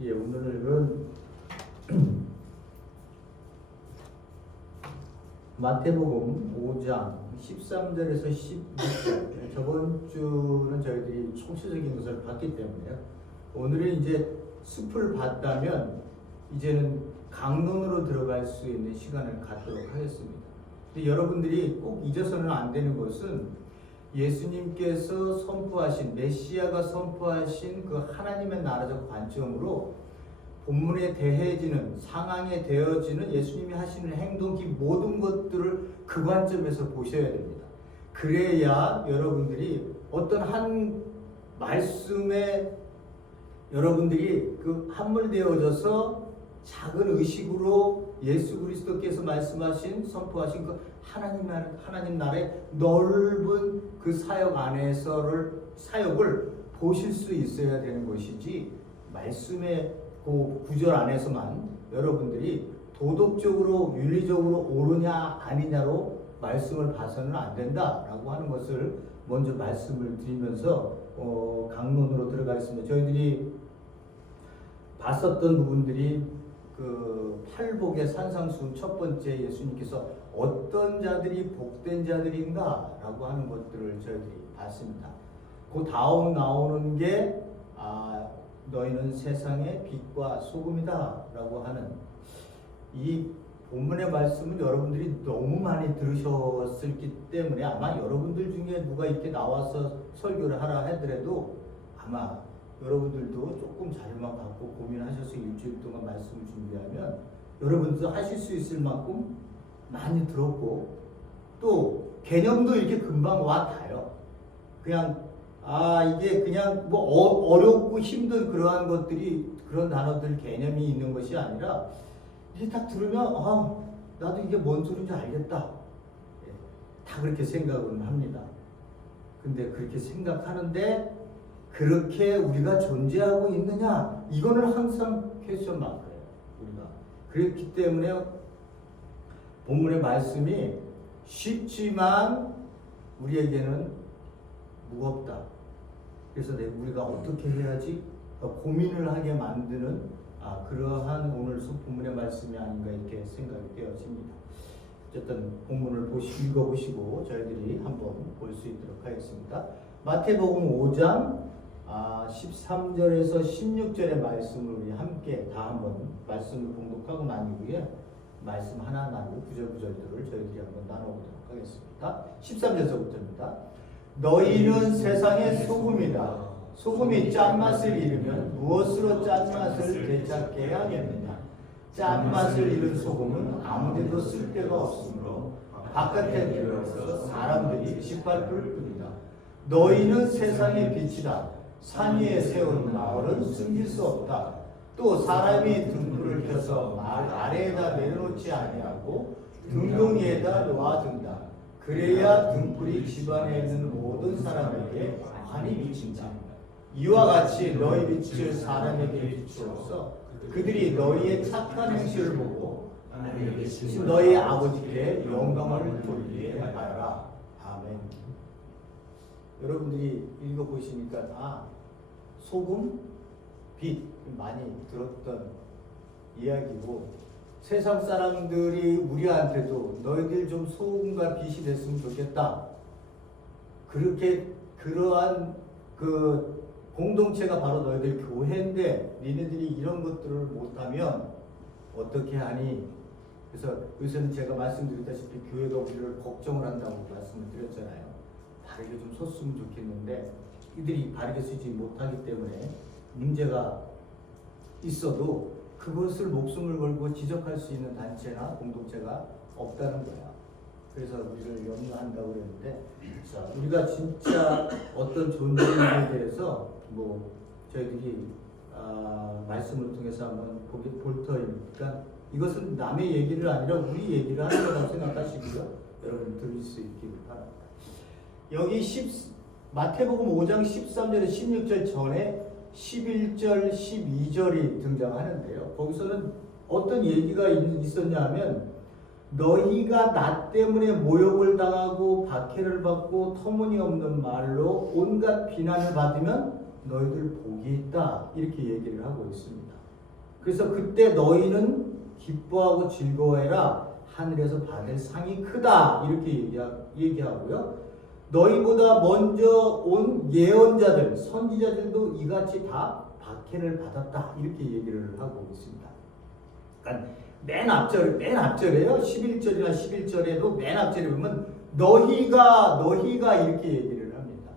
예, 오늘은 마태복음 5장 13절에서 16절. 저번 주는 저희들이 총체적인 것을 봤기 때문에요. 오늘은 이제 숲을 봤다면 이제는 강론으로 들어갈 수 있는 시간을 갖도록 하겠습니다. 근데 여러분들이 꼭 잊어서는 안 되는 것은 예수님께서 선포하신, 메시아가 선포하신 그 하나님의 나라적 관점으로 본문에 대해지는, 상황에 되어지는 예수님이 하시는 행동, 이 모든 것들을 그 관점에서 보셔야 됩니다. 그래야 여러분들이 어떤 한 말씀에 여러분들이 그 함몰되어져서 작은 의식으로 예수 그리스도께서 말씀하신, 선포하신 그 하나님 나라의 넓은 그 사역 사역을 보실 수 있어야 되는 것이지, 말씀의 그 구절 안에서만 여러분들이 도덕적으로 윤리적으로 옳으냐 아니냐로 말씀을 봐서는 안 된다라고 하는 것을 먼저 말씀을 드리면서 강론으로 들어가겠습니다. 저희들이 봤었던 부분들이 그 팔복의 산상수훈 첫 번째, 예수님께서 어떤 자들이 복된 자들인가라고 하는 것들을 저희들이 봤습니다. 그 다음 나오는 게 너희는 세상의 빛과 소금이다 라고 하는 이 본문의 말씀은 여러분들이 너무 많이 들으셨기 때문에 아마 여러분들 중에 누가 이렇게 나와서 설교를 하라 하더라도 아마 여러분들도 조금 자료만 갖고 고민하셔서 일주일 동안 말씀을 준비하면 여러분들도 하실 수 있을 만큼 많이 들었고, 또 개념도 이렇게 금방 와 닿아요. 그냥 이게 그냥 뭐 어렵고 힘든 그러한 것들이, 그런 단어들 개념이 있는 것이 아니라 이게 딱 들으면 나도 이게 뭔 소리인지 알겠다. 다 그렇게 생각은 합니다. 근데 그렇게 생각하는데 그렇게 우리가 존재하고 있느냐, 이거는 항상 퀘스천 마크예요. 우리가 그렇기 때문에 본문의 말씀이 쉽지만 우리에게는 무겁다. 그래서 우리가 어떻게 해야지 고민을 하게 만드는 그러한 오늘 본문의 말씀이 아닌가 이렇게 생각이 되어집니다. 어쨌든 본문을 읽어보시고 저희들이 한번 볼 수 있도록 하겠습니다. 마태복음 5장 13절에서 16절의 말씀을 우리 함께 다 한번 말씀을 봉독하고 난 이후에 말씀 하나 나누고 구절구절들을 저희들이 한번 나눠보도록 하겠습니다. 13절서부터입니다. 너희는 세상의 소금이다. 소금이 짠맛을 잃으면 무엇으로 짠맛을 되찾게 하겠느냐? 짠맛을 잃은 소금은 아무데도 쓸데가 없으므로 바깥에 들어서 사람들이 짓밟을 뿐이다. 너희는 세상의 빛이다. 산 위에 세운 마을은 숨길 수 없다. 또 사람이 등불을 켜서 말 아래에다 내려놓지 아니하고 등동이에다 놓아둔다. 그래야 등불이 집안에 있는 모든 사람에게 환히 비친다. 이와 같이 너희 빛을 사람에게 비추어서 그들이 너희의 착한 행실을 보고 너희 아버지께 영광을 돌리게 하라. 아멘. 여러분들이 읽어보시니까 소금, 빛 많이 들었던 이야기고, 세상 사람들이 우리한테도 너희들 좀 소금과 빛이 됐으면 좋겠다. 그러한 그 공동체가 바로 너희들 교회인데 니네들이 이런 것들을 못하면 어떻게 하니? 그래서 요새는 제가 말씀드렸다시피 교회가 우리를 걱정을 한다고 말씀을 드렸잖아요. 바르게 좀 섰으면 좋겠는데 이들이 바르게 서지 못하기 때문에 문제가 있어도 그것을 목숨을 걸고 지적할 수 있는 단체나 공동체가 없다는 거야. 그래서 우리를 염려한다고 그랬는데, 자, 우리가 진짜 어떤 존재인지에 대해서 저희들이 말씀을 통해서 한번 볼 터이니까 이것은 남의 얘기를 아니라 우리 얘기를 하는 거라고 생각하시고요. 여러분 들을 수 있기를 바랍니다. 여기 마태복음 5장 13절에 16절 전에 11절, 12절이 등장하는데요. 거기서는 어떤 얘기가 있었냐 하면, 너희가 나 때문에 모욕을 당하고 박해를 받고 터무니없는 말로 온갖 비난을 받으면 너희들 복이 있다. 이렇게 얘기를 하고 있습니다. 그래서 그때 너희는 기뻐하고 즐거워해라. 하늘에서 받을 상이 크다. 이렇게 얘기하고요. 너희보다 먼저 온 예언자들, 선지자들도 이같이 다 박해를 받았다. 이렇게 얘기를 하고 있습니다. 그러니까 맨 앞절에요. 11절이나 11절에도 맨 앞절에 보면 너희가 이렇게 얘기를 합니다.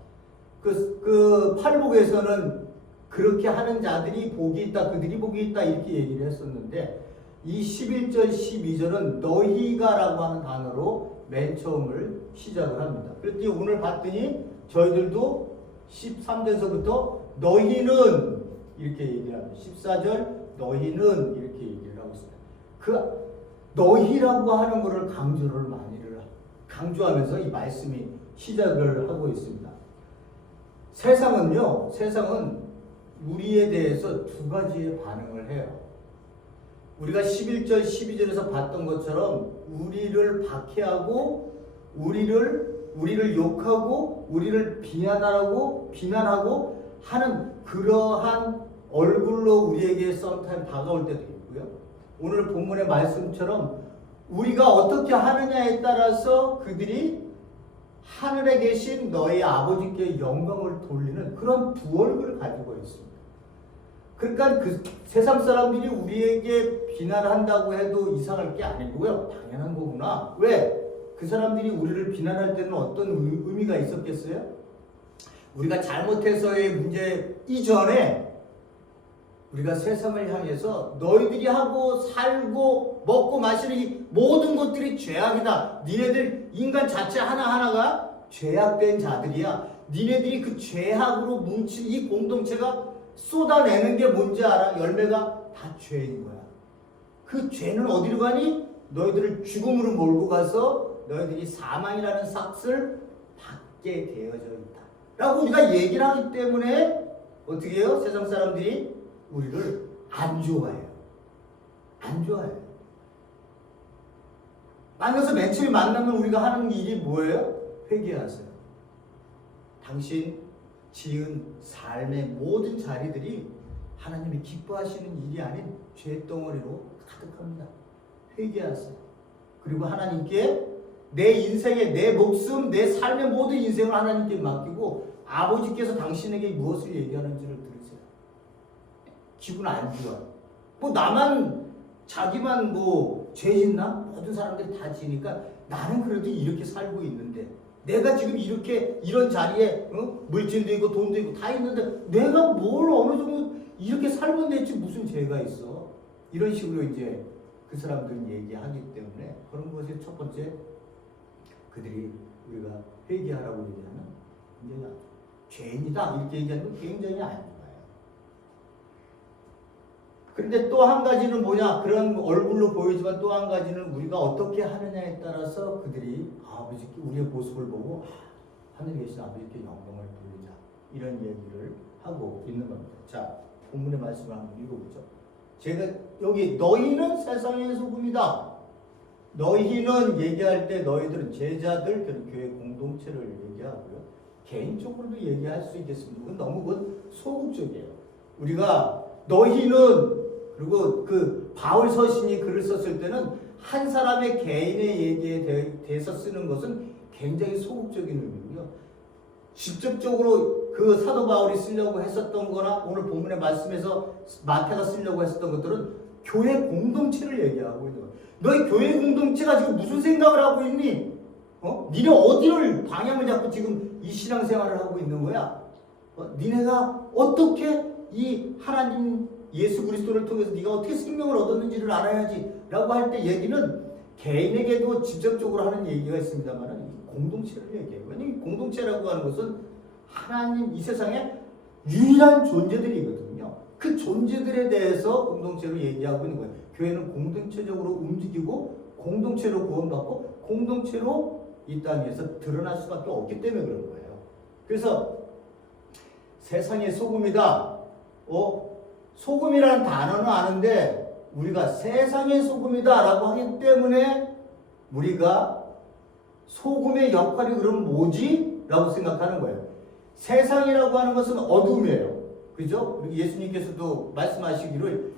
그 팔복에서는 그렇게 하는 자들이 복이 있다, 그들이 복이 있다 이렇게 얘기를 했었는데 이 11절, 12절은 너희가라고 하는 단어로 맨 처음을 시작을 합니다. 그랬더니 오늘 봤더니 저희들도 13절서부터 너희는 이렇게 얘기를 합니다. 14절 너희는 이렇게 얘기를 하고 있습니다. 그 너희라고 하는 것을 강조하면서 이 말씀이 시작을 하고 있습니다. 세상은 우리에 대해서 두 가지의 반응을 해요. 우리가 11절, 12절에서 봤던 것처럼 우리를 박해하고 우리를 욕하고 우리를 비난하고 하는 그러한 얼굴로 우리에게 썸타임 다가올 때도 있고요. 오늘 본문의 말씀처럼 우리가 어떻게 하느냐에 따라서 그들이 하늘에 계신 너희 아버지께 영광을 돌리는 그런 두 얼굴을 가지고 있습니다. 그러니까 그 세상 사람들이 우리에게 비난한다고 해도 이상할 게 아니고요. 당연한 거구나. 왜? 그 사람들이 우리를 비난할 때는 어떤 의미가 있었겠어요? 우리가 잘못해서의 문제 이전에 우리가 세상을 향해서 너희들이 하고 살고 먹고 마시는 이 모든 것들이 죄악이다. 니네들 인간 자체 하나하나가 죄악된 자들이야. 니네들이 그 죄악으로 뭉친 이 공동체가 쏟아내는 게 뭔지 알아? 열매가 다 죄인 거야. 그 죄는 어디로 가니? 너희들을 죽음으로 몰고 가서 너희들이 사망이라는 삭을 받게 되어져 있다. 라고 우리가 얘기를 하기 때문에 어떻게 해요? 세상 사람들이 우리를 안 좋아해요. 안 좋아해요. 만나서 맨 처음에 만나면 우리가 하는 일이 뭐예요? 회개하세요. 당신 지은 삶의 모든 자리들이 하나님이 기뻐하시는 일이 아닌 죄덩어리로 가득합니다. 회개하세요. 그리고 하나님께 내 인생의 내 목숨, 내 삶의 모든 인생을 하나님께 맡기고 아버지께서 당신에게 무엇을 얘기하는지를 들으세요. 기분 안 좋아. 뭐 나만 자기만 뭐 죄 짓나? 모든 사람들이 다 지니까 나는 그래도 이렇게 살고 있는데 내가 지금 이런 자리에 물질도 있고 돈도 있고 다 있는데 내가 뭘 어느 정도 이렇게 살면 됐지 무슨 죄가 있어? 이런 식으로 이제 그 사람들은 얘기하기 때문에 그런 것이 첫 번째 그들이 우리가 회개하라고 얘기하는 이제 죄인이다 이렇게 얘기하는 건 굉장히 안 좋아요. 그런데 또 한 가지는 뭐냐? 그런 얼굴로 보이지만 또 한 가지는 우리가 어떻게 하느냐에 따라서 그들이 아버지께 우리의 모습을 보고 하늘에 계신 아버지께 영광을 돌리자 이런 얘기를 하고 있는 겁니다. 자, 본문의 말씀을 한번 읽어보죠. 제가 여기 너희는 세상의 소금이다. 너희는 얘기할 때 너희들은 제자들, 교회 공동체를 얘기하고요. 개인적으로도 얘기할 수 있겠습니다. 그건 너무 소극적이에요. 우리가 너희는 그리고 그 바울 서신이 글을 썼을 때는 한 사람의 개인의 얘기에 대해서 쓰는 것은 굉장히 소극적인 의미고요. 직접적으로 그 사도 바울이 쓰려고 했었던 거나 오늘 본문의 말씀에서 마태가 쓰려고 했었던 것들은 교회 공동체를 얘기하고 있는 거예요. 너희 교회 공동체가 지금 무슨 생각을 하고 있니? 니네 어디를 방향을 잡고 지금 이 신앙생활을 하고 있는 거야? 니네가 어떻게 이 하나님 예수 그리스도를 통해서 네가 어떻게 생명을 얻었는지를 알아야지 라고 할 때 얘기는 개인에게도 직접적으로 하는 얘기가 있습니다만 공동체를 얘기해요. 왜냐하면 공동체라고 하는 것은 하나님 이 세상에 유일한 존재들이거든요. 그 존재들에 대해서 공동체로 얘기하고 있는 거예요. 교회는 공동체적으로 움직이고 공동체로 구원받고 공동체로 이 땅에서 드러날 수밖에 없기 때문에 그런 거예요. 그래서 세상의 소금이다. 소금이라는 단어는 아는데 우리가 세상의 소금이다 라고 하기 때문에 우리가 소금의 역할이 그럼 뭐지? 라고 생각하는 거예요. 세상이라고 하는 것은 어둠이에요. 그죠? 예수님께서도 말씀하시기를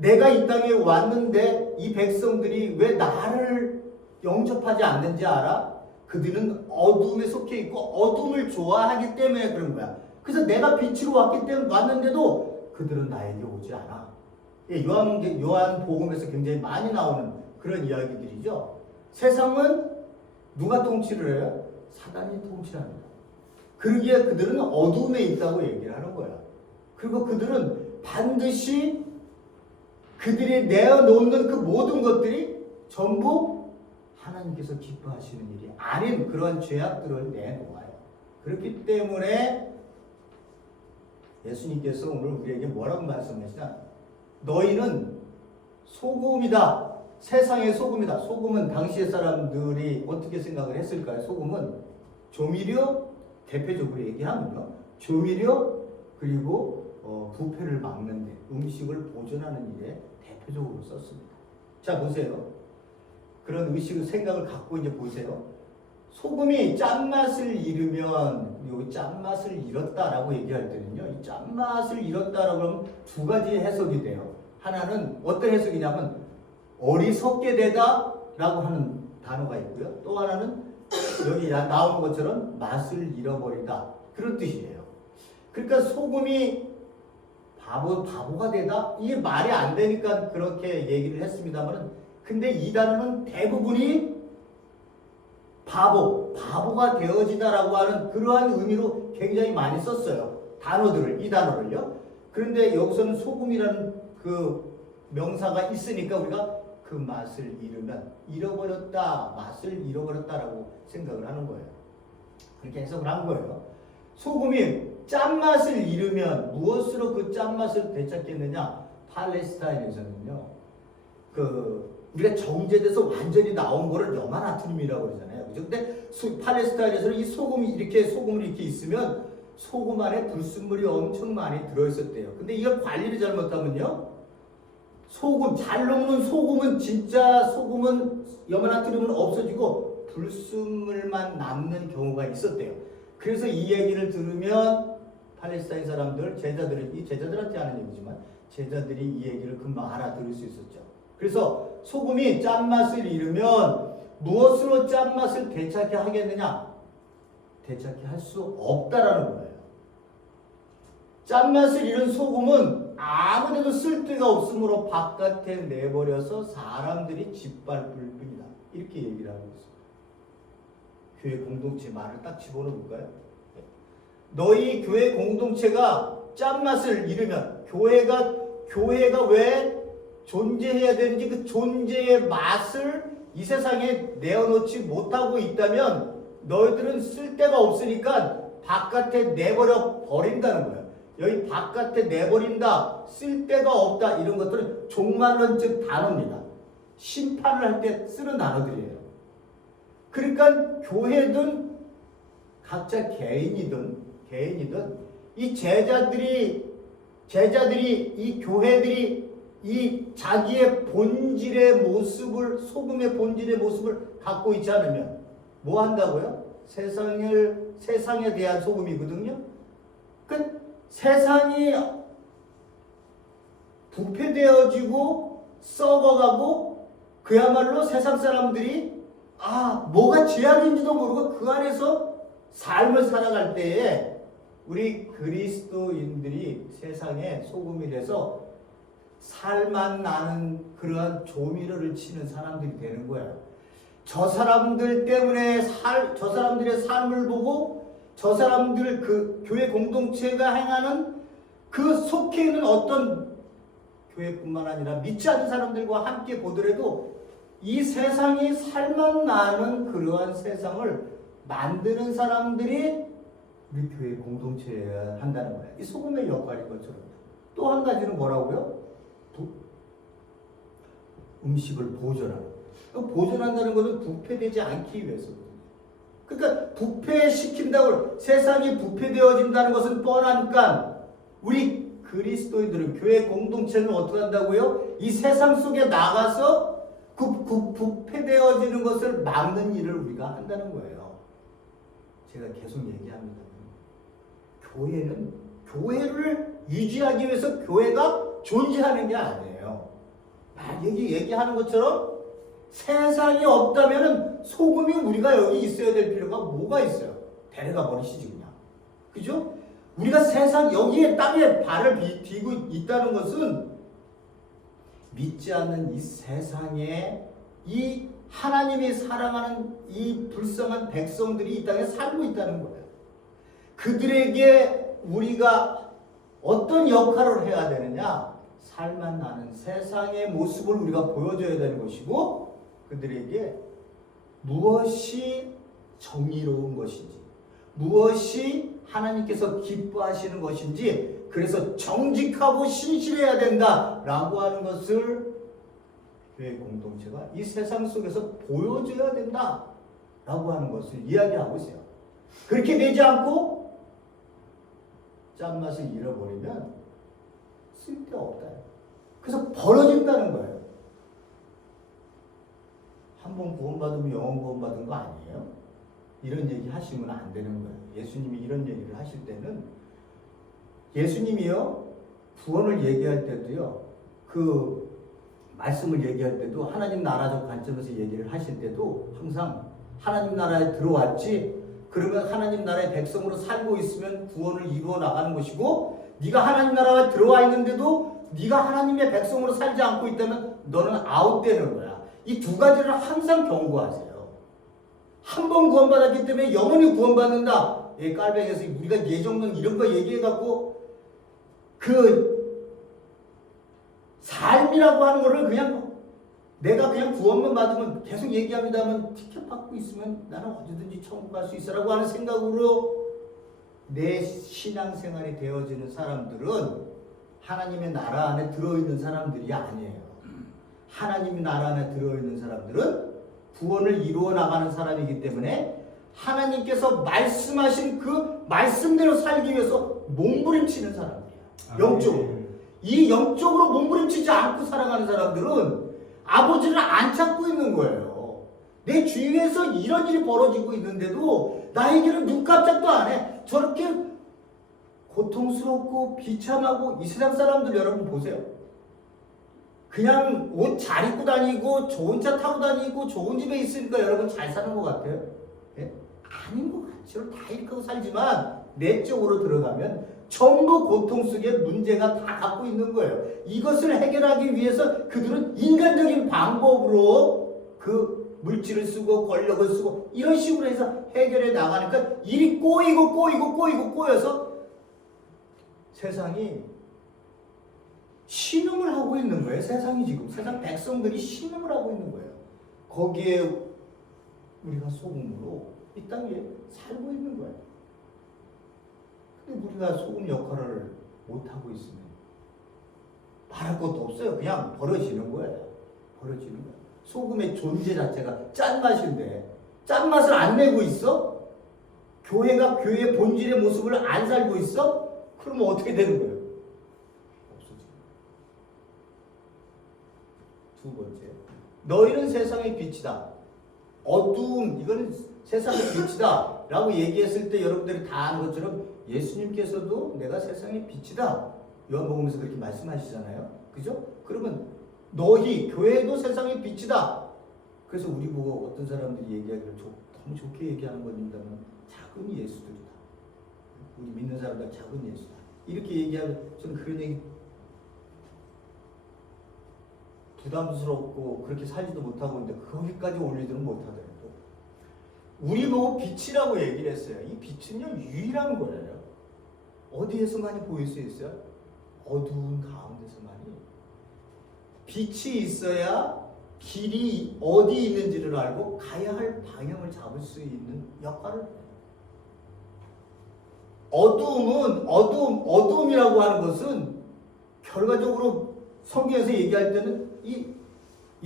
내가 이 땅에 왔는데 이 백성들이 왜 나를 영접하지 않는지 알아? 그들은 어둠에 속해 있고 어둠을 좋아하기 때문에 그런 거야. 그래서 내가 빛으로 왔기 때문에 왔는데도 그들은 나에게 오지 않아. 요한 복음에서 굉장히 많이 나오는 그런 이야기들이죠. 세상은 누가 통치를 해요? 사단이 통치합니다. 그러기에 그들은 어둠에 있다고 얘기를 하는 거야. 그리고 그들은 반드시 그들이 내어놓는 그 모든 것들이 전부 하나님께서 기뻐하시는 일이 아닌 그런 죄악들을 내놓아요. 그렇기 때문에 예수님께서 오늘 우리에게 뭐라고 말씀하시냐? 너희는 소금이다. 세상의 소금이다. 소금은 당시의 사람들이 어떻게 생각을 했을까요? 소금은 조미료, 대표적으로 얘기하면요. 조미료 그리고 부패를 막는데 음식을 보존하는 일에 대표적으로 썼습니다. 자 보세요. 그런 의식을 생각을 갖고 이제 보세요. 소금이 짠맛을 잃으면 이 짠맛을 잃었다라고 얘기할 때는요. 이 짠맛을 잃었다라고 하면 두 가지 해석이 돼요. 하나는 어떤 해석이냐면 어리석게 되다라고 하는 단어가 있고요. 또 하나는 여기 나오는 것처럼 맛을 잃어버리다 그런 뜻이에요. 그러니까 소금이 바보가 되다? 이게 말이 안 되니까 그렇게 얘기를 했습니다만 근데 이 단어는 대부분이 바보가 되어지다라고 하는 그러한 의미로 굉장히 많이 썼어요. 이 단어를요. 그런데 여기서는 소금이라는 그 명사가 있으니까 우리가 그 맛을 맛을 잃어버렸다라고 생각을 하는 거예요. 그렇게 해석을 한 거예요. 소금이 짠맛을 잃으면 무엇으로 그 짠맛을 되찾겠느냐? 팔레스타인에서는요. 우리가 정제돼서 완전히 나온 거를 염화나트륨이라고 그러잖아요. 그죠? 근데 팔레스타인에서는 이 소금을 이렇게 있으면 소금 안에 불순물이 엄청 많이 들어있었대요. 근데 이걸 관리를 잘못하면요. 잘 녹는 소금은 염화나트륨은 없어지고 불순물만 남는 경우가 있었대요. 그래서 이 얘기를 들으면 팔레스타인 사람들, 제자들한테 하는 얘기지만 제자들이 이 얘기를 금방 알아들을 수 있었죠. 그래서 소금이 짠맛을 잃으면 무엇으로 짠맛을 되찾게 하겠느냐? 되찾게 할 수 없다라는 거예요. 짠맛을 잃은 소금은 아무데도 쓸데가 없으므로 바깥에 내버려서 사람들이 짓밟을 뿐이다. 이렇게 얘기를 하고 있습니다. 교회 공동체 말을 딱 집어넣을까요? 너희 교회 공동체가 짠맛을 잃으면 교회가 왜 존재해야 되는지 그 존재의 맛을 이 세상에 내어놓지 못하고 있다면 너희들은 쓸데가 없으니까 바깥에 내버려 버린다는 거예요. 여기 바깥에 내버린다, 쓸데가 없다 이런 것들은 종말론적 단어입니다. 심판을 할 때 쓰는 단어들이에요. 그러니까 교회든 각자 개인이든 이 제자들이 이 교회들이 이 자기의 본질의 모습을 소금의 본질의 모습을 갖고 있지 않으면 뭐 한다고요? 세상에 대한 소금이거든요. 그 세상이 부패되어지고 썩어가고 그야말로 세상 사람들이 뭐가 죄악인지도 모르고 그 안에서 삶을 살아갈 때에 우리 그리스도인들이 세상에 소금이 돼서 살만 나는 그러한 조미료를 치는 사람들이 되는 거예요. 저 사람들 때문에 저 사람들의 삶을 보고 저 사람들 그 교회 공동체가 행하는 그 속해 있는 어떤 교회뿐만 아니라 믿지 않는 사람들과 함께 보더라도 이 세상이 살만 나는 그러한 세상을 만드는 사람들이 우리 교회 공동체에 한다는 거예요. 이 소금의 역할인 것처럼. 또 한 가지는 뭐라고요? 음식을 보존하는. 보존한다는 것은 부패되지 않기 위해서거든요. 그러니까 부패시킨다고 세상이 부패되어진다는 것은 뻔하니까 우리 그리스도인들은 교회 공동체는 어떻게 한다고요? 이 세상 속에 나가서 그 부패되어지는 것을 막는 일을 우리가 한다는 거예요. 제가 계속 얘기합니다. 교회를 유지하기 위해서 교회가 존재하는 게 아니에요. 여기 얘기하는 것처럼 세상이 없다면 소금이 우리가 여기 있어야 될 필요가 뭐가 있어요? 데려가 버리시지 그냥. 그죠? 우리가 세상 여기에 땅에 발을 디고 있다는 것은 믿지 않는 이 세상에 이 하나님이 사랑하는 이 불쌍한 백성들이 이 땅에 살고 있다는 거예요. 그들에게 우리가 어떤 역할을 해야 되느냐? 살만 나는 세상의 모습을 우리가 보여줘야 되는 것이고, 그들에게 무엇이 정의로운 것인지, 무엇이 하나님께서 기뻐하시는 것인지, 그래서 정직하고 신실해야 된다라고 하는 것을 교회 공동체가 이 세상 속에서 보여줘야 된다라고 하는 것을 이야기하고 있어요. 그렇게 되지 않고 짠맛을 잃어버리면 쓸데없다. 그래서 벌어진다는 거예요. 한 번 구원받으면 영원 구원받은 거 아니에요? 이런 얘기 하시면 안 되는 거예요. 예수님이 이런 얘기를 하실 때는, 예수님이요 구원을 얘기할 때도요, 그 말씀을 얘기할 때도, 하나님 나라적 관점에서 얘기를 하실 때도 항상 하나님 나라에 들어왔지, 그러면 하나님 나라의 백성으로 살고 있으면 구원을 이루어 나가는 것이고, 네가 하나님 나라에 들어와 있는데도 네가 하나님의 백성으로 살지 않고 있다면 너는 아웃되는 거야. 이 두 가지를 항상 경고하세요. 한 번 구원받았기 때문에 영원히 구원받는다. 깔백에서 우리가 예정론 이런 거 얘기해갖고 그 삶이라고 하는 거를 그냥 내가 그냥 구원만 받으면 계속 얘기합니다만 티켓 받고 있으면 나는 언제든지 천국 갈 수 있어라고 하는 생각으로 내 신앙생활이 되어지는 사람들은 하나님의 나라 안에 들어있는 사람들이 아니에요. 하나님의 나라 안에 들어있는 사람들은 구원을 이루어 나가는 사람이기 때문에 하나님께서 말씀하신 그 말씀대로 살기 위해서 몸부림치는 사람들이에요. 영적으로. 이 영적으로 몸부림치지 않고 살아가는 사람들은 아버지를 안 찾고 있는 거예요. 내 주위에서 이런 일이 벌어지고 있는데도 나에게는 눈깜짝도 안 해. 저렇게 고통스럽고 비참하고 이 세상 사람들 여러분 보세요. 그냥 옷 잘 입고 다니고 좋은 차 타고 다니고 좋은 집에 있으니까 여러분 잘 사는 것 같아요? 예? 아닌 것 같죠. 다 이렇게 살지만 내적으로 들어가면 전부 고통 속에 문제가 다 갖고 있는 거예요. 이것을 해결하기 위해서 그들은 인간적인 방법으로 그 물질을 쓰고 권력을 쓰고 이런 식으로 해서 해결해 나가니까 일이 꼬여서 세상이 신음을 하고 있는 거예요. 세상이 지금 세상 백성들이 신음을 하고 있는 거예요. 거기에 우리가 소금으로 이 땅에 살고 있는 거예요. 근데 우리가 소금 역할을 못하고 있으면 말할 것도 없어요. 그냥 벌어지는 거예요. 벌어지는 거예요. 소금의 존재 자체가 짠맛인데 짠맛을 안 내고 있어? 교회가 교회의 본질의 모습을 안 살고 있어? 그러면 어떻게 되는 거예요? 없어지는 거예요. 두 번째, 너희는 세상의 빛이다. 어두움, 이거는 세상의 빛이다 라고 얘기했을 때 여러분들이 다 아는 것처럼 예수님께서도 내가 세상의 빛이다 요한복음에서 그렇게 말씀하시잖아요. 그죠? 그러면 너희 교회도 세상의 빛이다. 그래서 우리 보고 어떤 사람들이 얘기하기를 너무 좋게 얘기하는 겁니다만 작은 예수들이다. 우리 믿는 사람들 작은 예수다. 이렇게 얘기하면 저는 그런 얘기 부담스럽고 그렇게 살지도 못하고 있는데 거기까지 올리지는 못하더라도 우리 보고 빛이라고 얘기를 했어요. 이 빛은요 유일한 거예요. 어디에서만이 보일 수 있어요? 어두운 가운데서만이. 빛이 있어야 길이 어디 있는지를 알고 가야 할 방향을 잡을 수 있는 역할을 해요. 어두움이라고 하는 것은 결과적으로 성경에서 얘기할 때는 이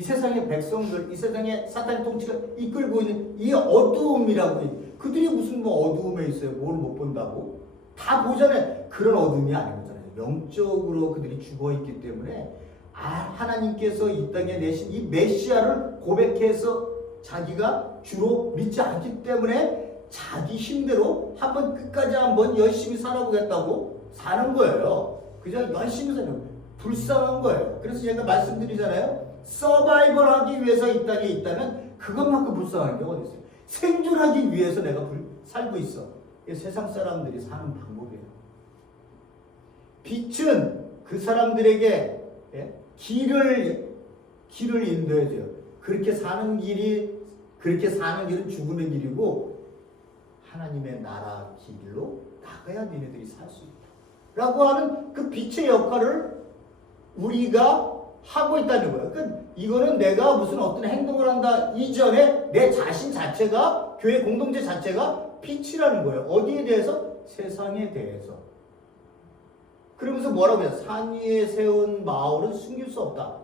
세상의 백성들, 이 세상의 사탄의 통치가 이끌고 있는 이 어두움이라고 해요. 그들이 무슨 뭐 어두움에 있어요? 뭘 못 본다고? 다 보잖아요. 그런 어둠이 아닌 거잖아요. 영적으로 그들이 죽어있기 때문에 하나님께서 이 땅에 내신 이 메시아를 고백해서 자기가 주로 믿지 않기 때문에 자기 힘대로 한번 끝까지 한번 열심히 살아보겠다고 사는 거예요. 그냥 열심히 사는 거예요. 불쌍한 거예요. 그래서 제가 말씀드리잖아요. 서바이벌 하기 위해서 이 땅에 있다면 그것만큼 불쌍한 게 어디 있어요. 생존하기 위해서 내가 살고 있어. 이게 세상 사람들이 사는 방법이에요. 빛은 그 사람들에게 길을 인도해줘요. 그렇게 사는 길은 죽음의 길이고 하나님의 나라 길로 나가야 너희들이 살 수 있다. 라고 하는 그 빛의 역할을 우리가 하고 있다는 거예요. 그러니까 이거는 내가 무슨 어떤 행동을 한다 이전에 내 자신 자체가, 교회 공동체 자체가 빛이라는 거예요. 어디에 대해서? 세상에 대해서. 그러면서 뭐라고 해요? 산 위에 세운 마을은 숨길 수 없다.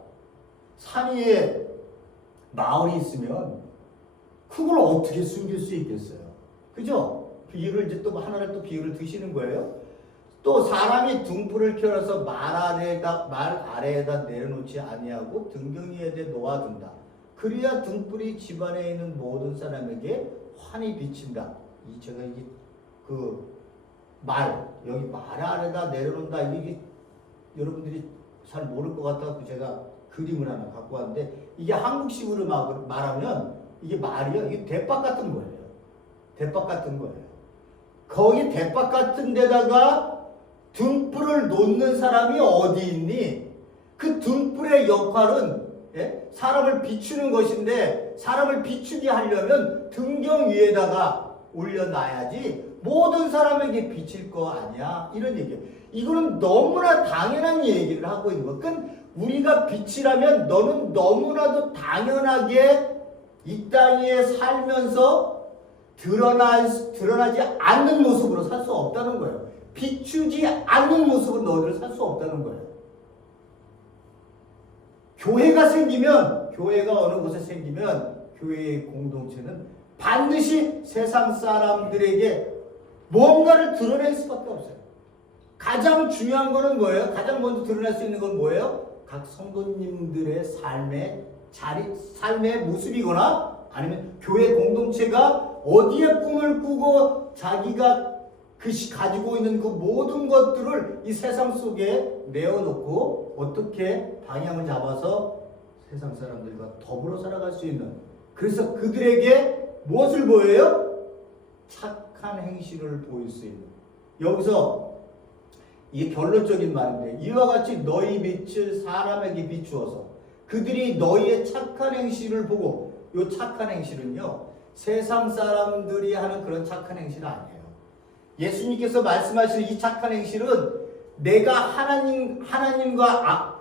산 위에 마을이 있으면 그걸 어떻게 숨길 수 있겠어요? 그죠? 비유를 이제 또 하나를 또 비유를 드시는 거예요. 또 사람이 등불을 켜서 말 아래에다 내려놓지 아니하고 등경 위에 놓아둔다. 그래야 등불이 집안에 있는 모든 사람에게 환히 비친다. 제가 이게 여기 말 아래다 내려놓는다. 이게 여러분들이 잘 모를 것 같아서 제가 그림을 하나 갖고 왔는데, 이게 한국식으로 말하면 이게 말이요. 이게 대박 같은 거예요. 대박 같은 거예요. 거기 대박 같은 데다가 등불을 놓는 사람이 어디 있니? 그 등불의 역할은 사람을 비추는 것인데, 사람을 비추게 하려면 등경 위에다가 올려놔야지 모든 사람에게 비칠 거 아니야? 이런 얘기예요. 이거는 너무나 당연한 얘기를 하고 있는 거예요. 그러니까 우리가 빛이라면 너는 너무나도 당연하게 이 땅에 살면서 드러나지 않는 모습으로 살 수 없다는 거예요. 비추지 않는 모습으로 너희들 살 수 없다는 거예요. 교회가 어느 곳에 생기면 교회의 공동체는 반드시 세상 사람들에게 뭔가를 드러낼 수밖에 없어요. 가장 중요한 거는 뭐예요? 가장 먼저 드러낼 수 있는 건 뭐예요? 각 성도님들의 삶의 모습이거나 아니면 교회 공동체가 어디에 꿈을 꾸고 자기가 가지고 있는 그 모든 것들을 이 세상 속에 내어놓고 어떻게 방향을 잡아서 세상 사람들과 더불어 살아갈 수 있는, 그래서 그들에게 무엇을 보여요? 착한 행실을 보일 수 있는. 여기서 이게 결론적인 말인데, 이와 같이 너희 빛을 사람에게 비추어서 그들이 너희의 착한 행실을 보고, 이 착한 행실은요 세상 사람들이 하는 그런 착한 행실은 아니에요. 예수님께서 말씀하시는 이 착한 행실은 내가 하나님과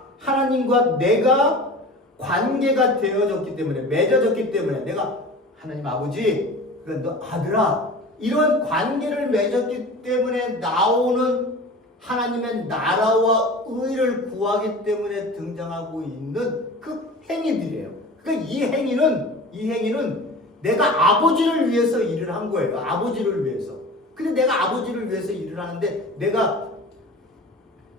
내가 관계가 되어졌기 때문에, 맺어졌기 때문에, 내가 하나님 아버지, 너 아들아, 이런 관계를 맺었기 때문에 나오는 하나님의 나라와 의를 구하기 때문에 등장하고 있는 그 행위들이에요. 그러니까 이 행위는 내가 아버지를 위해서 일을 한 거예요. 아버지를 위해서. 근데 내가 아버지를 위해서 일을 하는데, 내가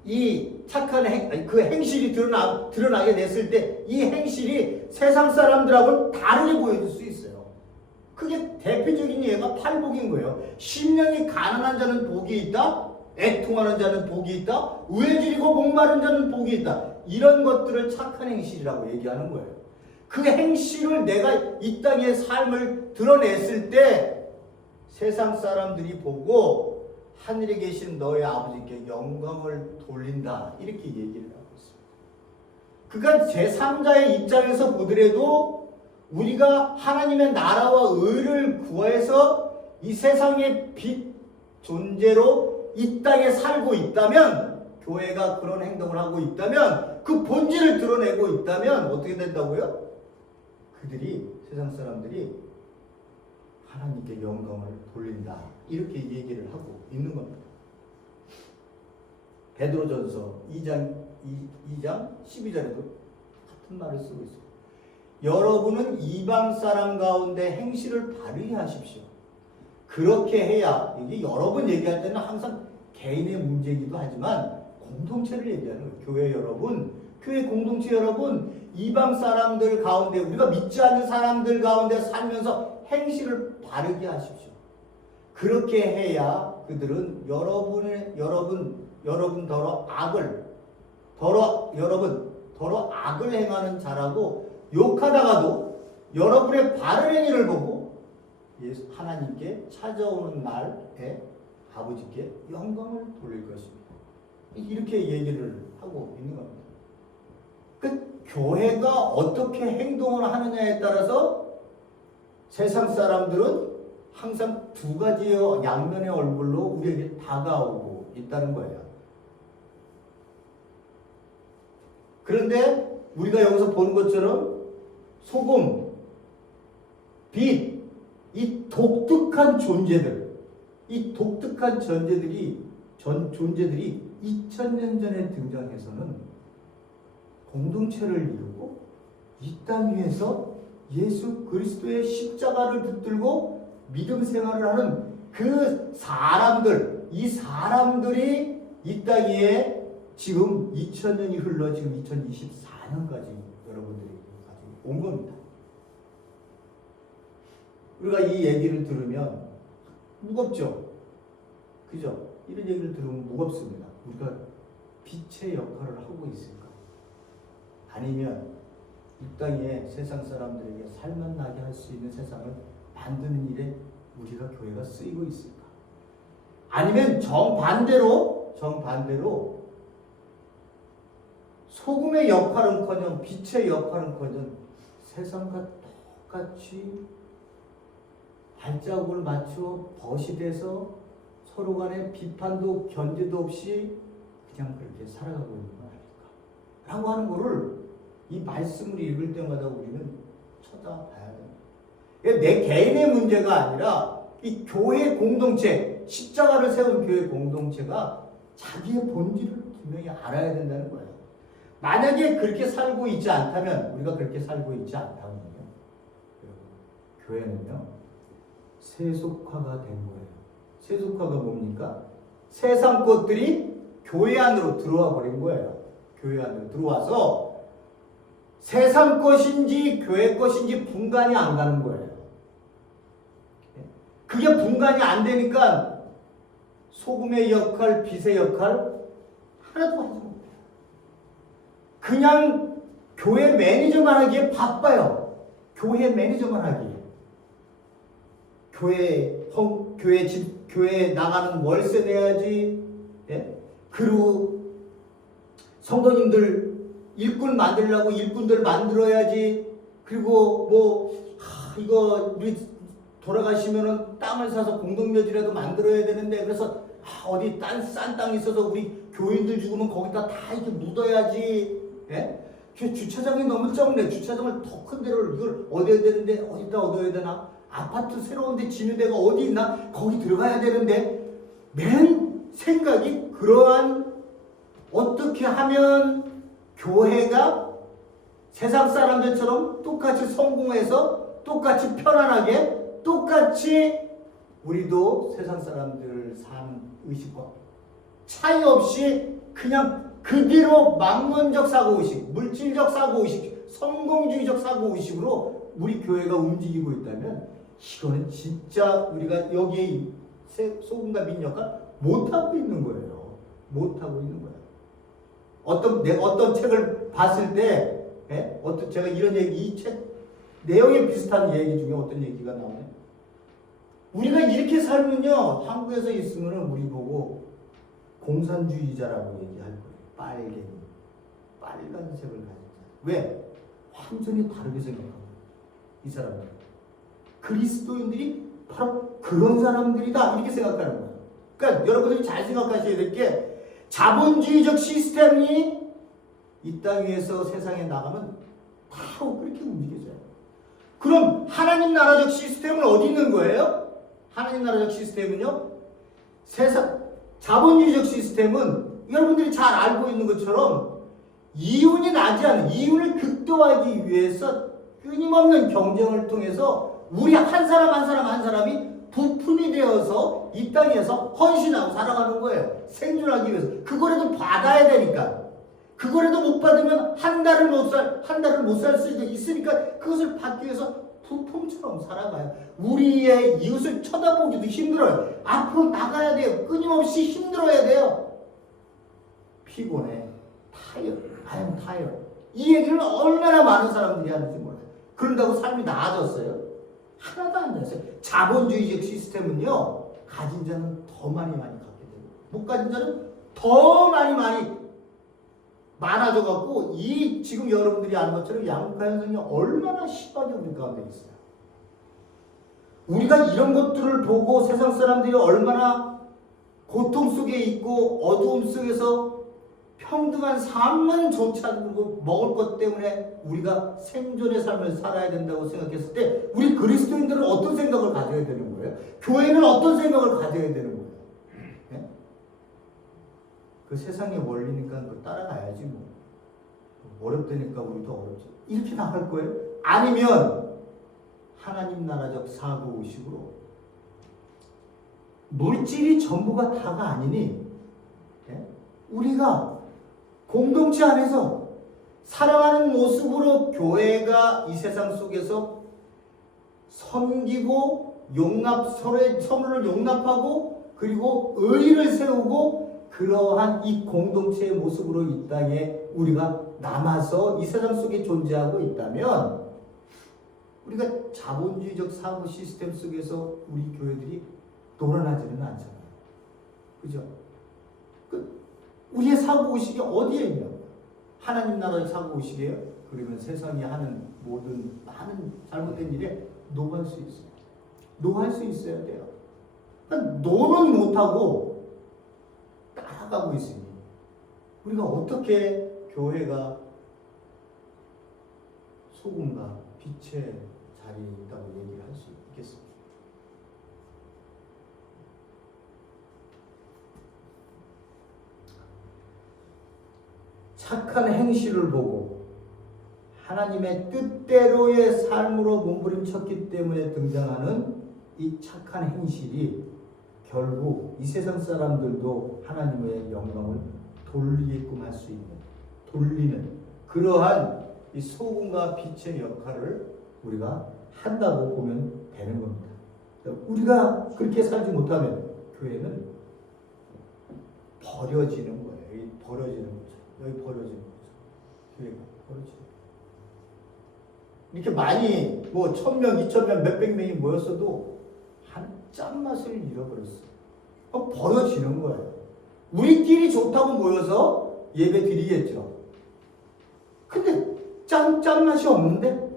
이 착한 그 행실이 드러나게 됐을 때 이 행실이 세상 사람들하고는 다르게 보여줄 수 있어요. 그게 대표적인 예가 팔복인 거예요. 심령이 가난한 자는 복이 있다. 애통하는 자는 복이 있다. 우애지리고 목마른 자는 복이 있다. 이런 것들을 착한 행실이라고 얘기하는 거예요. 그 행실을 내가 이 땅의 삶을 드러냈을 때 세상 사람들이 보고 하늘에 계신 너의 아버지께 영광을 돌린다. 이렇게 얘기를 하고 있습니다. 그러니까 제3자의 입장에서 보더라도 우리가 하나님의 나라와 의를 구해서 이 세상의 빛 존재로 이 땅에 살고 있다면, 교회가 그런 행동을 하고 있다면, 그 본질을 드러내고 있다면 어떻게 된다고요? 세상 사람들이 하나님께 영광을 돌린다. 이렇게 얘기를 하고 있는 겁니다. 베드로전서 2장 12절에도 같은 말을 쓰고 있습니다. 여러분은 이방 사람 가운데 행실을 바르게 하십시오. 그렇게 해야, 이게 여러분 얘기할 때는 항상 개인의 문제이기도 하지만 공동체를 얘기하는 거예요. 교회 여러분, 교회 공동체 여러분, 이방 사람들 가운데, 우리가 믿지 않는 사람들 가운데 살면서 행실을 바르게 하십시오. 그렇게 해야 그들은 여러분더러 여러분 더러 악을 행하는 자라고 욕하다가도 여러분의 바른 행위를 보고 예수 하나님께 찾아오는 날에 아버지께 영광을 돌릴 것입니다. 이렇게 얘기를 하고 있는 겁니다. 그 교회가 어떻게 행동을 하느냐에 따라서 세상 사람들은 항상 두 가지의 양면의 얼굴로 우리에게 다가오고 있다는 거예요. 그런데 우리가 여기서 보는 것처럼 소금, 빛, 이 독특한 존재들, 이 독특한 존재들이 2000년 전에 등장해서는 공동체를 이루고 이 땅 위에서 예수 그리스도의 십자가를 붙들고 믿음 생활을 하는 그 사람들, 이 사람들이 이 땅 위에 지금 2000년이 흘러 지금 2024년까지 여러분들이 온 겁니다. 우리가 이 얘기를 들으면 무겁죠? 그죠? 이런 얘기를 들으면 무겁습니다. 우리가 빛의 역할을 하고 있을까? 아니면 이 땅에 세상 사람들에게 살만 나게 할 수 있는 세상을 만드는 일에 우리가 교회가 쓰이고 있을까? 아니면 정반대로 소금의 역할은커녕 빛의 역할은커녕 세상과 똑같이 발자국을 맞추어 벗이 돼서 서로 간에 비판도 견제도 없이 그냥 그렇게 살아가고 있는 거 아닐까? 라고 하는 거를 이 말씀을 읽을 때마다 우리는 쳐다봐야 됩니다. 내 개인의 문제가 아니라 이 교회 공동체, 십자가를 세운 교회 공동체가 자기의 본질을 분명히 알아야 된다는 거예요. 만약에 그렇게 살고 있지 않다면, 우리가 그렇게 살고 있지 않다면요, 교회는요, 세속화가 된 거예요. 세속화가 뭡니까? 세상 것들이 교회 안으로 들어와 버린 거예요. 교회 안으로 들어와서 세상 것인지 교회 것인지 분간이 안 가는 거예요. 그게 분간이 안 되니까 소금의 역할, 빛의 역할 하나도 하지 못해요. 그냥 교회 매니저만 하기에 바빠요. 교회 매니저만 하기에. 교회 나가는 월세 내야지. 예? 그리고 성도님들 일꾼 만들려고 일꾼들 만들어야지. 그리고 이거 우리 돌아가시면은 땅을 사서 공동묘지라도 만들어야 되는데, 그래서 어디 싼 땅이 있어서 우리 교인들 죽으면 거기다 다 이렇게 묻어야지. 예? 주차장이 너무 적네. 주차장을 더 큰 데를 이걸 얻어야 되는데 어디다 얻어야 되나? 아파트 새로운 데 지는 데가 어디 있나? 거기 들어가야 되는데, 맨 생각이 그러한 어떻게 하면 교회가 세상 사람들처럼 똑같이 성공해서 똑같이 편안하게 똑같이 우리도 세상 사람들을 사는 의식과 차이 없이 그냥 그대로 막론적 사고의식, 물질적 사고의식, 성공주의적 사고의식으로 우리 교회가 움직이고 있다면 이거는 진짜 우리가 여기에 소금과 빛 역할 못하고 있는 거예요. 못하고 있는 거예요. 어떤 책을 봤을 때, 제가 이런 얘기, 이 책 내용에 비슷한 얘기 중에 어떤 얘기가 나오네. 우리가 이렇게 살면요, 한국에서 있으면 우리 보고 공산주의자라고 얘기할 거예요. 빨간색을 가진 자. 왜? 완전히 다르게 생각합니다. 이 사람들. 그리스도인들이 바로 그런 사람들이다, 이렇게 생각하는 거예요. 그러니까 여러분들이 잘 생각하셔야 될 게, 자본주의적 시스템이 이 땅 위에서 세상에 나가면 바로 그렇게 움직여져요. 그럼 하나님 나라적 시스템은 어디 있는 거예요? 하나님 나라적 시스템은요, 자본주의적 시스템은 여러분들이 잘 알고 있는 것처럼 이윤이 나지 않는, 이윤을 극대화하기 위해서 끊임없는 경쟁을 통해서 우리 한 사람이 부품이 되어서 이 땅에서 헌신하고 살아가는 거예요. 생존하기 위해서. 그거라도 받아야 되니까. 그거라도 못 받으면 한 달을 못 살 수도 있으니까 그것을 받기 위해서 부품처럼 살아가요. 우리의 이웃을 쳐다보기도 힘들어요. 앞으로 나가야 돼요. 끊임없이 힘들어야 돼요. 피곤해. 다 I am tired. 이 얘기를 얼마나 많은 사람들이 하는지 몰라요. 그런다고 삶이 나아졌어요? 하나도 안 됐어요. 자본주의적 시스템은요, 가진 자는 더 많이 갖게 되고, 못 가진 자는 더 많이 많아져갖고, 이 지금 여러분들이 아는 것처럼 양극화 현상이 얼마나 심하게 우리 가운데 있어요. 우리가 이런 것들을 보고 세상 사람들이 얼마나 고통 속에 있고 어두움 속에서 평등한 삶만 조차 그리고 먹을 것 때문에 우리가 생존의 삶을 살아야 된다고 생각했을 때 우리 그리스도인들은 어떤 생각을 가져야 되는 거예요? 교회는 어떤 생각을 가져야 되는 거예요? 네? 그 세상의 원리니까 그 따라가야지 뭐. 어렵다니까 우리도 어렵지. 이렇게 나갈 거예요? 아니면 하나님 나라적 사고의식으로 물질이 전부가 다가 아니니 우리가 공동체 안에서 사랑하는 모습으로 교회가 이 세상 속에서 섬기고 서로의 서로를 용납하고 그리고 의의를 세우고 그러한 이 공동체의 모습으로 이 땅에 우리가 남아서 이 세상 속에 존재하고 있다면 우리가 자본주의적 사고 시스템 속에서 우리 교회들이 놀아나지는 않잖아요. 그죠? 우리의 사고의식이 어디에 있냐고요? 하나님 나라의 사고의식이에요? 그러면 세상이 하는 모든 많은 잘못된 일에 노할 수 있어요. 노할 수 있어야 돼요. 그러니까 노는 못하고 따라가고 있으니 우리가 어떻게 교회가 소금과 빛의 자리에 있다고 얘기를 할 수 있겠습니까? 착한 행실을 보고 하나님의 뜻대로의 삶으로 몸부림쳤기 때문에 등장하는 이 착한 행실이 결국 이 세상 사람들도 하나님의 영광을 돌리게끔 할 수 있는, 돌리는 그러한 이 소금과 빛의 역할을 우리가 한다고 보면 되는 겁니다. 우리가 그렇게 살지 못하면 교회는 버려지는 거예요. 버려지는 거죠. 여기 버려지는 거죠. 교회가 버려지는 거죠. 이렇게 많이 뭐 1000명, 2000명, 몇백 명이 모였어도 한 짠맛을 잃어버렸어요. 버려지는 거예요. 우리끼리 좋다고 모여서 예배 드리겠죠. 근데 짠맛이 없는데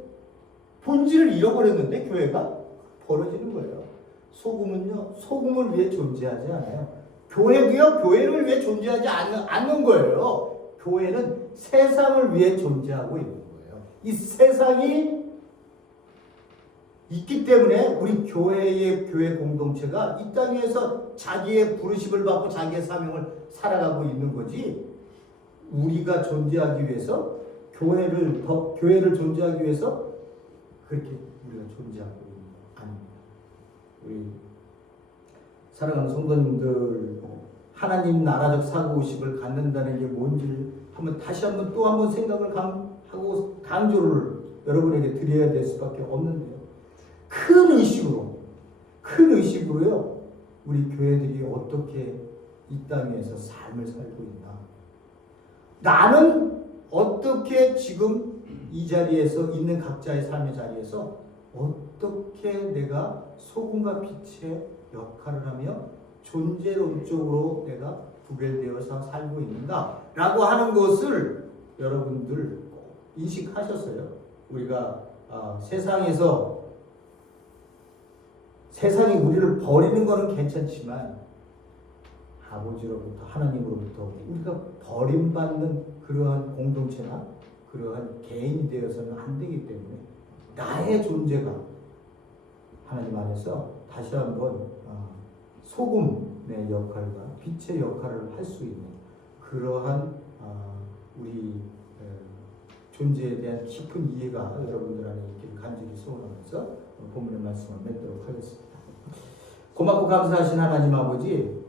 본질을 잃어버렸는데 교회가 버려지는 거예요. 소금은요, 소금을 위해 존재하지 않아요. 교회도요, 교회를 위해 존재하지 않는 거예요. 교회는 세상을 위해 존재하고 있는 거예요. 이 세상이 있기 때문에 우리 교회 공동체가 이 땅에서 자기의 부르심을 받고 자기의 사명을 살아가고 있는 거지. 우리가 존재하기 위해서 교회를 존재하기 위해서 그렇게 우리가 존재하고 있는 거 아닙니다. 우리 사랑하는 성도님들, 하나님 나라적 사고의식을 갖는다는 게 뭔지를 다시 한번 또 한 번 생각을 하고 강조를 여러분에게 드려야 될 수밖에 없는데요. 큰 의식으로요. 우리 교회들이 어떻게 이 땅에서 삶을 살고 있나? 나는 어떻게 지금 이 자리에서 있는 각자의 삶의 자리에서 어떻게 내가 소금과 빛의 역할을 하며 존재론적으로 내가 구별되어서 살고 있는가라고 하는 것을 여러분들 인식하셨어요. 우리가 세상이 우리를 버리는 것은 괜찮지만 아버지로부터 하나님으로부터 우리가 버림받는 그러한 공동체나 그러한 개인이 되어서는 안 되기 때문에 나의 존재가 하나님 안에서 다시 한번 소금의 역할과 빛의 역할을 할 수 있는 그러한 우리 존재에 대한 깊은 이해가 여러분들 안에 있기를 간절히 소원하면서 본문의 말씀을 맺도록 하겠습니다. 고맙고 감사하신 하나님 아버지,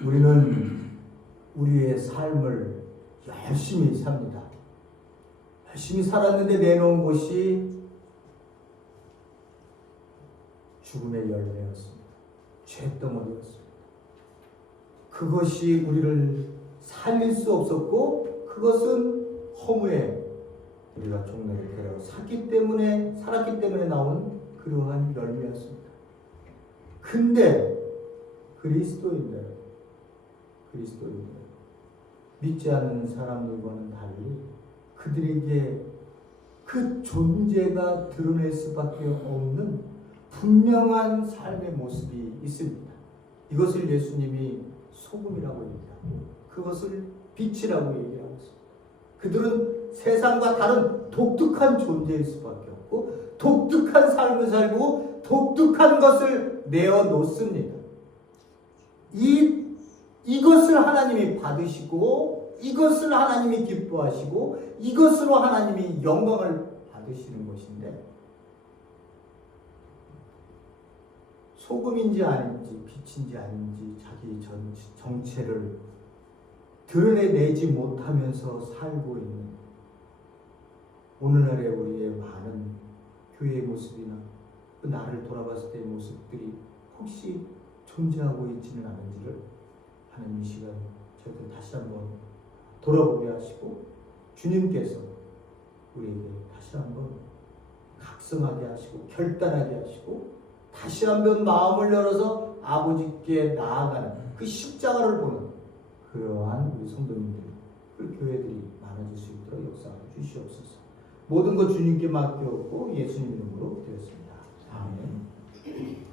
우리는 우리의 삶을 열심히 삽니다. 열심히 살았는데 내놓은 것이 죽음의 열매였습니다. 죄덩어리였습니다. 그것이 우리를 살릴 수 없었고 그것은 허무에 우리가 종로를 데려 살았기 때문에 나온 그러한 열매였습니다. 근데 그리스도인들 믿지 않는 사람들과는 달리 그들에게 그 존재가 드러낼 수밖에 없는 분명한 삶의 모습이 있습니다. 이것을 예수님이 소금이라고 얘기하고 그것을 빛이라고 얘기하고 있습니다. 그들은 세상과 다른 독특한 존재일 수밖에 없고 독특한 삶을 살고 독특한 것을 내어놓습니다. 이것을 하나님이 받으시고 이것을 하나님이 기뻐하시고 이것으로 하나님이 영광을 받으시는 것인데 소금인지 아닌지 빛인지 아닌지 자기 정체를 드러내지 못하면서 살고 있는 오늘날의 우리의 많은 교회의 모습이나 그 나를 돌아봤을 때의 모습들이 혹시 존재하고 있지는 않은지를 하나님 이 시간 저희들 다시 한번 돌아보게 하시고 주님께서 우리에게 다시 한번 각성하게 하시고 결단하게 하시고 다시 한번 마음을 열어서 아버지께 나아가는 그 십자가를 보는 그러한 우리 성도님들, 그 교회들이 많아질 수 있도록 역사하여 주시옵소서. 모든 것 주님께 맡겼고 예수님 이름으로 드렸습니다. 아멘.